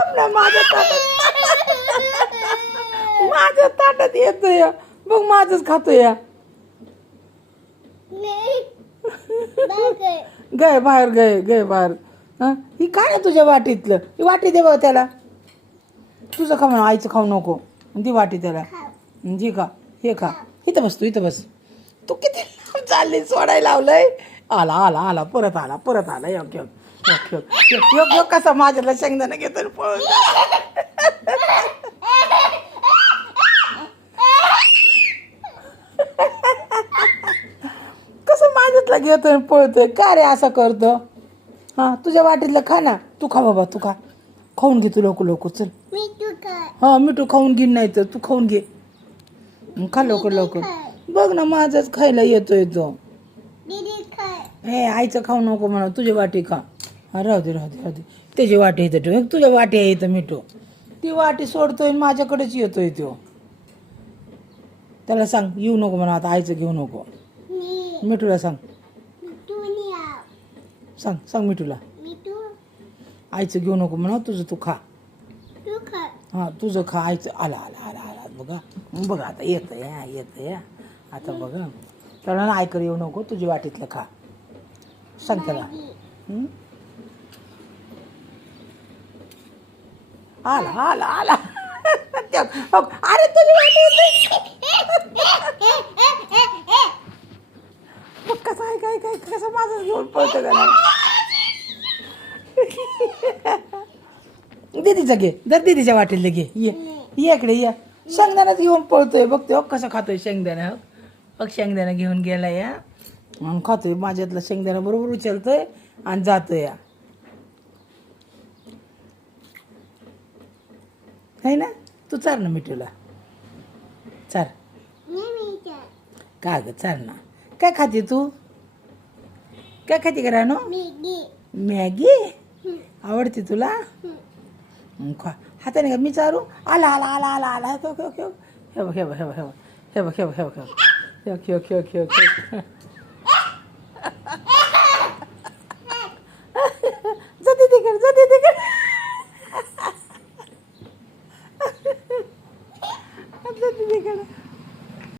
ना माझ्या ताटात येतोय बघ माझच खातोय गय बाहेर गय बाहेर. हा ही काय ना तुझ्या वाटीतलं ही वाटी दे बघ त्याला. तुझं खा म्हणा आईचं खाऊ नको ती वाटी त्याला जी खा हे खा. इथं बस तू इथं बस. तू किती चालली सोडायला लावलंय. आला आला आला परत आला योग्य योग्य कसा माझ्याला शेंगदाणा घेतो पळून. कसं माझ्यातला घेतोय पळतोय का रे असं करतो. हा तुझ्या वाटीतलं खा ना तू खा बाबा तू खा खाऊन घे तू लवकर चल. हा मिठू खाऊन घे नाही तर तू खाऊन घे खा लवकर. बघ ना माझंच खायला येतोय तो. हे आईचं खाऊ नको म्हणा तुझी वाटी खा. हा राहू दे त्याची वाटी इथं ठेव तुझ्या वाटी आहे इथं मिठू. ती वाटी सोडतोय माझ्याकडेच येतोय तो. त्याला सांग येऊ नको म्हणा आता आईचं घेऊ नको. मिठूला सांग मिठूला आईचं घेऊ नको म्हणा तुझं तू खा. हा तुझं खा आईचं. आला बघा आता येतं आता बघा. त्याला ना ऐकर येऊ नको तुझी वाटीतलं खा सांग त्याला. आला अरे तुझी वाटी कसं आहे काय कसं माझं घेऊन पळतं का नाही. दीदीचा घे जर दीदीच्या वाटेल घे ये इकडे ये. शेंगदाण्याच घेऊन पळतोय बघ ते कसं खातोय शेंगदाणा. बघ शेंगदाणा घेऊन गेला या आणि खातोय माझ्यातलं शेंगदाणा बरोबर उचलतोय आणि जातोय या. है ना तू चार ना मिठूला चार का ग चार ना. काय खाते तू काय खाते का रानो. मॅगी आवडते तुला खा हाताने का मी चारू. आला हे बघ